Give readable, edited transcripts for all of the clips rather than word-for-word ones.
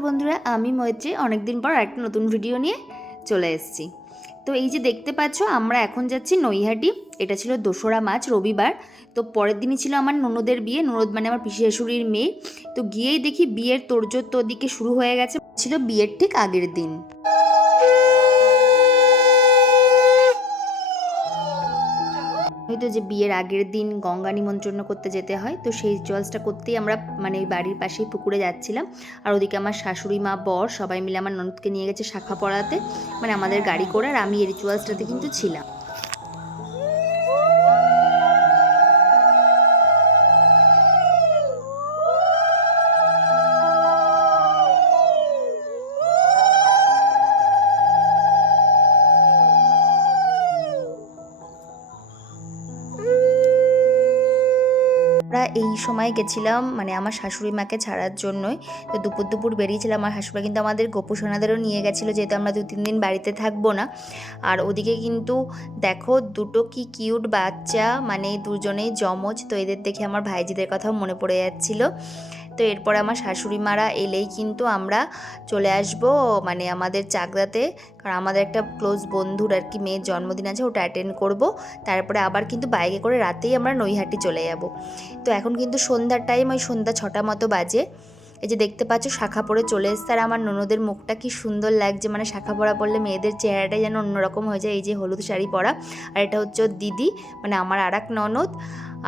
নমস্কার বন্ধুরা, আমি মৈত্রী অনেক দিন পর একটা নতুন ভিডিও নিয়ে চলে এসেছি। তো এই যে দেখতে পাচ্ছ, আমরা এখন যাচ্ছি নৈহাটি। এটা ছিল দোসরা মার্চ, রবিবার। তো পরের দিনই ছিল আমার ননদের বিয়ে। ননদ মানে আমার পিসি শাশুড়ির মেয়ে। তো গিয়েই দেখি বিয়ের তোড়জোড় তো ওদিকে শুরু হয়ে গেছে। ছিল বিয়ের ঠিক আগের দিন। হয়তো যে বিয়ের আগের দিন গঙ্গা নিমন্ত্রণ করতে যেতে হয়, তো সেই রিচুয়ালসটা করতেই আমরা মানে বাড়ির পাশেই পুকুরে যাচ্ছিলাম। আর ওদিকে আমার শাশুড়ি মা, বর সবাই মিলে আমার ননদকে নিয়ে গেছে শাখা পড়াতে, মানে আমাদের গাড়ি করে। আর আমি এই রিচুয়ালসটাতে কিন্তু ছিলাম। আমরা এই সময় গেছিলাম মানে আমার শাশুড়ি মাকে ছাড়ার জন্যই। তো দুপুর দুপুর বেরিয়েছিলাম। আমার শাশুড়ি কিন্তু আমাদের গোপু সোনাদেরও নিয়ে গেছিলো, যেহেতু আমরা 2-3 দিন বাড়িতে থাকবো না। আর ওদিকে কিন্তু দেখো দুটো কি কিউট বাচ্চা, মানে দুজনেই যমজ। তো এদের দেখে আমার ভাইজিদের কথাও মনে পড়ে যাচ্ছিলো। তো এরপরে আমার শাশুড়ি মারা এলেই কিন্তু আমরা চলে আসব মানে আমাদের চাকদাতে, কারণ আমাদের একটা ক্লোজ বন্ধুর আর কি মেয়ের জন্মদিন আছে, ওটা অ্যাটেন্ড করব। তারপরে আবার কিন্তু বাইকে করে রাতেই আমরা নৈহাটি চলে যাব। তো এখন কিন্তু সন্ধ্যার টাইম, ওই সন্ধ্যা 6টা মতো বাজে। এই যে দেখতে পাচ্ছ শাখা পরে চলে এসছে। আর আমার ননদের মুখটা কি সুন্দর লাগছে, মানে শাখা পরা পরলে মেয়েদের চেহারাটাই যেন অন্যরকম হয়ে যায়। এই যে হলুদ শাড়ি পরা, আর এটা হচ্ছে দিদি, মানে আমার আর এক ননদ।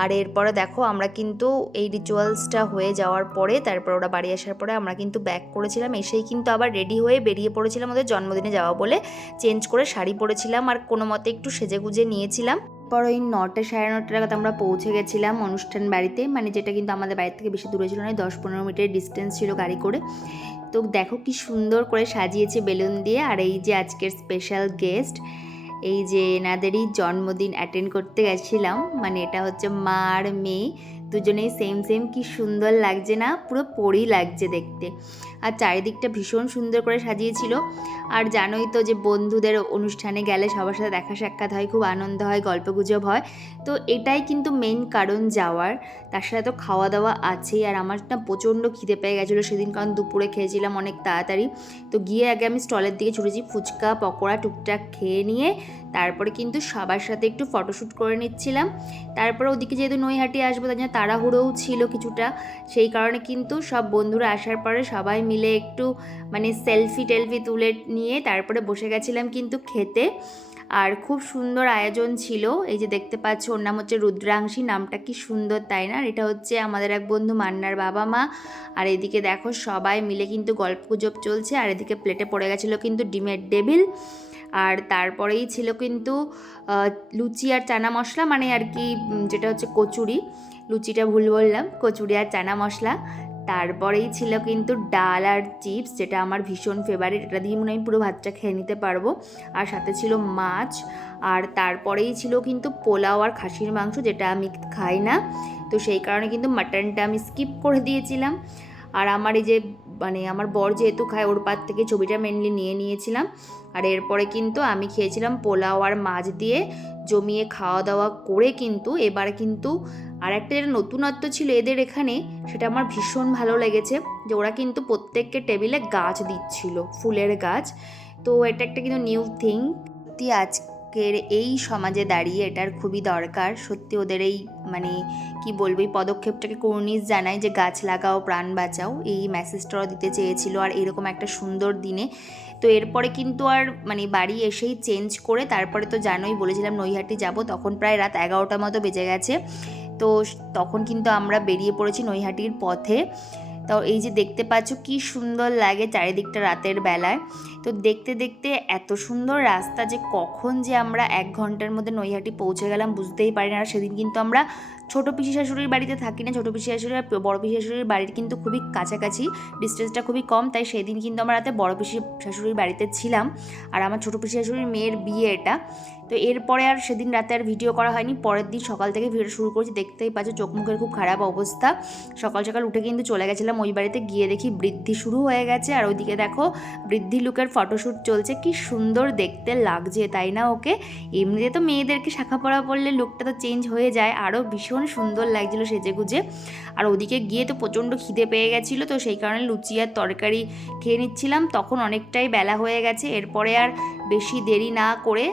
আর এরপরে দেখো আমরা কিন্তু এই রিচুয়ালসটা হয়ে যাওয়ার পরে, তারপর ওরা বাড়ি আসার পরে আমরা কিন্তু ব্যাক করেছিলাম। এসেই কিন্তু আবার রেডি হয়ে বেরিয়ে পড়েছিলাম ওদের জন্মদিনে যাওয়া বলে। চেঞ্জ করে শাড়ি পরেছিলাম আর কোনো মতে একটু সেজে গুজে নিয়েছিলাম। পর ওই 9টা সাড়ে 9টা নাগাদ আমরা পৌঁছে গেছিলাম অনুষ্ঠান বাড়িতে, মানে যেটা কিন্তু আমাদের বাড়ি থেকে বেশি দূরে ছিল না, 10-15 মিনিটের ডিস্টেন্স ছিল গাড়ি করে। তো দেখো কি সুন্দর করে সাজিয়েছে বেলুন দিয়ে। আর এই যে আজকের স্পেশাল গেস্ট, এই যে এনাদেরই জন্মদিন অ্যাটেন্ড করতে গেছিলাম। মানে এটা হচ্ছে মা আর মেয়ে, দুজনেই সেম সেম। কি সুন্দর লাগছে না, পুরো পরী লাগছে দেখতে। আর চারিদিকটা ভীষণ সুন্দর করে সাজিয়েছিল। আর জানোই তো যে বন্ধুদের অনুষ্ঠানে গেলে সবার সাথে দেখা সাক্ষাৎ হয়, খুব আনন্দ হয়, গল্পগুজব হয়। তো এটাই কিন্তু মেন কারণ যাওয়ার। তার সাথে তো খাওয়া দাওয়া আছেই। আর আমার না প্রচণ্ড খিদে পেয়ে গেছিলো সেদিন, কারণ দুপুরে খেয়েছিলাম অনেক তাড়াতাড়ি। তো গিয়ে আগে আমি স্টলের দিকে ছুটেছি, ফুচকা পকোড়া টুকটাক খেয়ে নিয়ে তারপরে কিন্তু সবার সাথে একটু ফটোশ্যুট করে নিচ্ছিলাম। তারপরে ওদিকে যেহেতু নৈহাটি আসবো, তার জন্য তাড়াহুড়োও ছিল কিছুটা। সেই কারণে কিন্তু সব বন্ধুরা আসার পরে সবাই মিলে একটু মানে সেলফি টেলফি তুলে নিয়ে তারপরে বসে গেছিলাম কিন্তু খেতে। আর খুব সুন্দর আয়োজন ছিল। এই যে দেখতে পাচ্ছ, ওর নাম হচ্ছে রুদ্রাংশী, নামটা কি সুন্দর তাই না? এটা হচ্ছে আমাদের এক বন্ধু মান্নার বাবা মা। আর এদিকে দেখো সবাই মিলে কিন্তু গল্পগুজব চলছে। আর এদিকে প্লেটে পড়ে গেছিলো কিন্তু ডিমের ডেভিল। আর তারপরেই ছিল কিন্তু লুচি আর চানা মশলা, মানে আর কি যেটা হচ্ছে কচুরি। লুচিটা ভুল বললাম, কচুরি আর চানা মশলা। তারপরেই ছিল কিন্তু ডাল আর চিপস, যেটা আমার ভীষণ ফেভারিট। এটা দিয়ে মনে হয় আমি পুরো ভাতটা খেয়ে নিতে পারবো। আর সাথে ছিল মাছ। আর তারপরেই ছিল কিন্তু পোলাও আর খাসির মাংস, যেটা আমি খাই না। তো সেই কারণে কিন্তু মাটনটা আমি স্কিপ করে দিয়েছিলাম। আর আমার এই যে মানে আমার বর যেহেতু খায়, ওর পাত থেকে ছবিটা মেনলি নিয়ে নিয়েছিলাম। আর এরপরে কিন্তু আমি খেয়েছিলাম পোলাও আর মাছ দিয়ে জমিয়ে খাওয়া দাওয়া করে। কিন্তু এবারে কিন্তু আর একটা যেটা নতুনত্ব ছিল এদের এখানে, সেটা আমার ভীষণ ভালো লেগেছে, যে ওরা কিন্তু প্রত্যেককে টেবিলে গাছ দিচ্ছিল, ফুলের গাছ। তো এটা একটা কিন্তু নিউ থিং। সত্যি আজকের এই সমাজে দাঁড়িয়ে এটার খুবই দরকার। সত্যি ওদের এই মানে কি বলবো, এই পদক্ষেপটাকে কুর্নিশ জানাই, যে গাছ লাগাও প্রাণ বাঁচাও, এই মেসেজটাও দিতে চেয়েছিল। আর এরকম একটা সুন্দর দিনে। তো এরপরে কিন্তু আর মানে বাড়ি এসেই চেঞ্জ করে তারপরে তো জানোই বলেছিলাম নৈহাটি যাব, তখন প্রায় রাত 11টা মতো বেজে গেছে। তো তখন কিন্তু আমরা বেরিয়ে পড়েছি নৈহাটির পথে। তো এই যে দেখতে পাচ্ছ কি সুন্দর লাগে চারিদিকটা রাতের বেলায়। তো দেখতে দেখতে এত সুন্দর রাস্তা, যে কখন যে আমরা 1 ঘন্টার মধ্যে নৈহাটি পৌঁছে গেলাম বুঝতেই পারি না। আর সেদিন কিন্তু আমরা ছোটো পিসি শাশুড়ির বাড়িতে থাকি না, ছোটো পিসি শাশুড়ি আর বড় পিসি শাশুড়ির বাড়ির কিন্তু খুবই কাছাকাছি, ডিস্টেন্সটা খুবই কম। তাই সেদিন কিন্তু আমরা রাতে বড় পিসি শাশুড়ির বাড়িতে ছিলাম। আর আমার ছোটো পিসি শাশুড়ির মেয়ের বিয়ে এটা। তো এরপরে আর সেদিন রাতে আর ভিডিও করা হয়নি। পরের দিন সকাল থেকে ভিডিও শুরু করেছি, দেখতেই পাচ্ছ চোখ মুখের খুব খারাপ অবস্থা। সকাল সকাল উঠে কিন্তু চলে গেছিলাম ওই বাড়িতে। গিয়ে দেখি বৃদ্ধি শুরু হয়ে গেছে। আর ওইদিকে দেখো বৃদ্ধি লুকের ফটোশ্যুট চলছে, কি সুন্দর দেখতে লাগছে তাই না ওকে। এমনিতে তো মেয়েদেরকে শাখা পরা পরলে লুকটা তো চেঞ্জ হয়ে যায়, আরও ভীষণ সুন্দর লাগছিলো সেজেগুজে। আর ওদিকে গিয়ে তো প্রচণ্ড খিদে পেয়ে গেছিলো, তো সেই কারণে লুচি আর তরকারি খেয়ে নিচ্ছিলাম। তখন অনেকটাই বেলা হয়ে গেছে, এরপরে আর বেশি দেরি না করে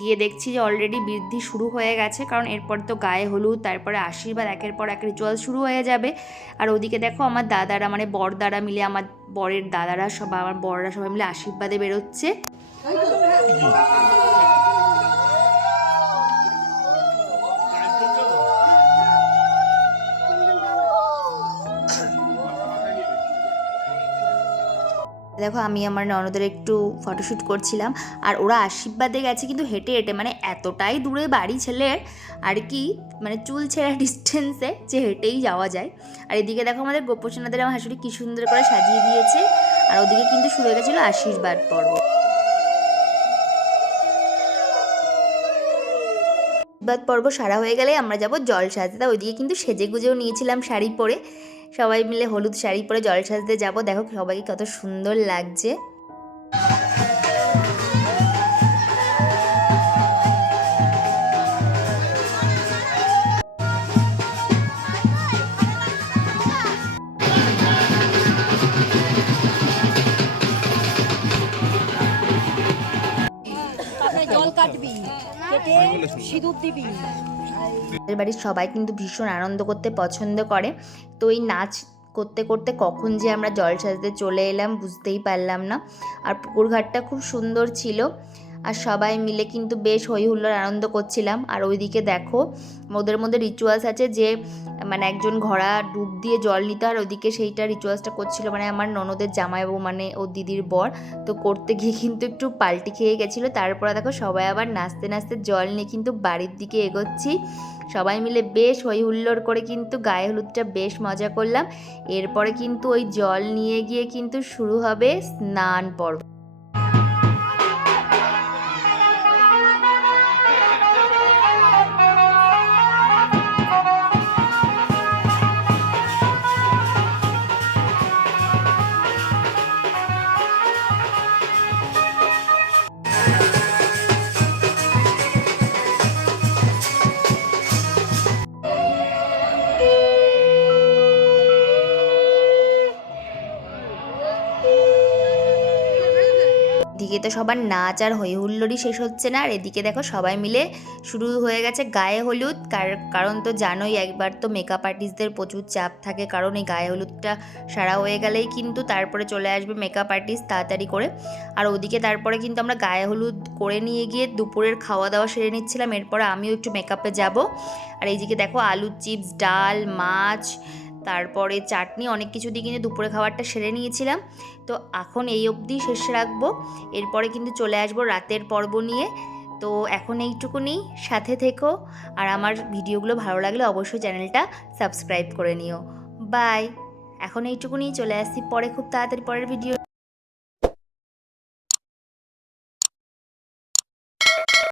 গিয়ে দেখছি যে অলরেডি বৃদ্ধি শুরু হয়ে গেছে, কারণ এরপর তো গায়ে হলুদ, তারপরে আশীর্বাদ, একের পর এক রিচুয়াল শুরু হয়ে যাবে। আর ওদিকে দেখো আমার দাদারা মানে বড়দারা মিলে, আমার বরের দাদারা সব, আমার বড়রা সবাই মিলে আশীর্বাদে বেরোচ্ছে। দেখো আমি আমার ননদের একটু ফটোশ্যুট করছিলাম, আর ওরা আশীর্বাদে গেছে কিন্তু হেঁটে হেঁটে, মানে এতটাই দূরে বাড়ি ছেলের আর কি, মানে চুল ছেঁড়া ডিস্টেন্সে যে হেঁটেই যাওয়া যায়। আর এদিকে দেখো আমাদের গোপসোনাদের আমার শাশুড়ি কী সুন্দর করে সাজিয়ে দিয়েছে, আর ওদিকে কিন্তু শুরু হয়ে গেছিলো আশীর্বাদ পর্ব। আশীর্বাদ পর্ব সারা হয়ে গেলে আমরা যাব জল সাজতে। ওইদিকে কিন্তু সেজে গুজেও নিয়েছিলাম শাড়ি পরে, সবাই মিলে হলুদ শাড়ি পরে জল সাজতে যাব। দেখো সবাইকে কত সুন্দর লাগছে। জল কাটবি, কেটে সিঁদুর দিবি। বাড়ির সবাই কিন্তু ভীষণ আনন্দ করতে পছন্দ করে, তো এই নাচ করতে করতে কখন যে আমরা জল সাজতে চলে এলাম বুঝতেই পারলাম না। আর পুকুর ঘাটটা খুব সুন্দর ছিল, আর সবাই মিলে কিন্তু বেশ হই হুল্লোড় আনন্দ করছিলাম। আর ওইদিকে দেখো ওদের মধ্যে রিচুয়ালস আছে যে মানে একজন ঘোড়া ডুব দিয়ে জল নিতে, আর ওইদিকে সেইটা রিচুয়ালসটা করছিল মানে আমার ননদের জামাইবাবু মানে ও দিদির বর, তো করতে গিয়ে কিন্তু একটু পাল্টি খেয়ে গেছিলো। তারপরে দেখো সবাই আবার নাচতে নাচতে জল নিয়ে কিন্তু বাড়ির দিকে এগোচ্ছি। সবাই মিলে বেশ হই হুল্লোড় করে কিন্তু গায়ে হলুদটা বেশ মজা করলাম। এরপরে কিন্তু ওই জল নিয়ে গিয়ে কিন্তু শুরু হবে স্নান পর্ব। এদিকে তো সবার নাচ আর হই হুল্লোড়ই শেষ হচ্ছে না, আর এদিকে দেখো সবাই মিলে শুরু হয়ে গেছে গায়ে হলুদ। কারণ তো জানোই একবার তো মেকআপ আর্টিস্টদের প্রচুর চাপ থাকে, কারণ এই গায়ে হলুদটা সারা হয়ে গেলেই কিন্তু তারপরে চলে আসবে মেকআপ আর্টিস্ট তাড়াতাড়ি করে। আর ওদিকে তারপরে কিন্তু আমরা গায়ে হলুদ করে নিয়ে গিয়ে দুপুরের খাওয়া দাওয়া সেরে নিচ্ছিলাম, এরপরে আমিও একটু মেকআপে যাব। আর এইদিকে দেখো আলু চিপস, ডাল, মাছ, তারপরে চাটনি, অনেক কিছু দিয়ে কিন্তু দুপুরে খাবারটা সেরে নিয়েছিলাম। তো এখন এই অবধি শেষ রাখবো, এরপরে কিন্তু চলে আসবো রাতের পর্ব নিয়ে। তো এখন এইটুকুনি, সাথে থেকো, আর আমার ভিডিওগুলো ভালো লাগলে অবশ্যই চ্যানেলটা সাবস্ক্রাইব করে নিও। বাই। এখন এইটুকুনি, চলে আসছি পরে খুব তাড়াতাড়ি পরের ভিডিও।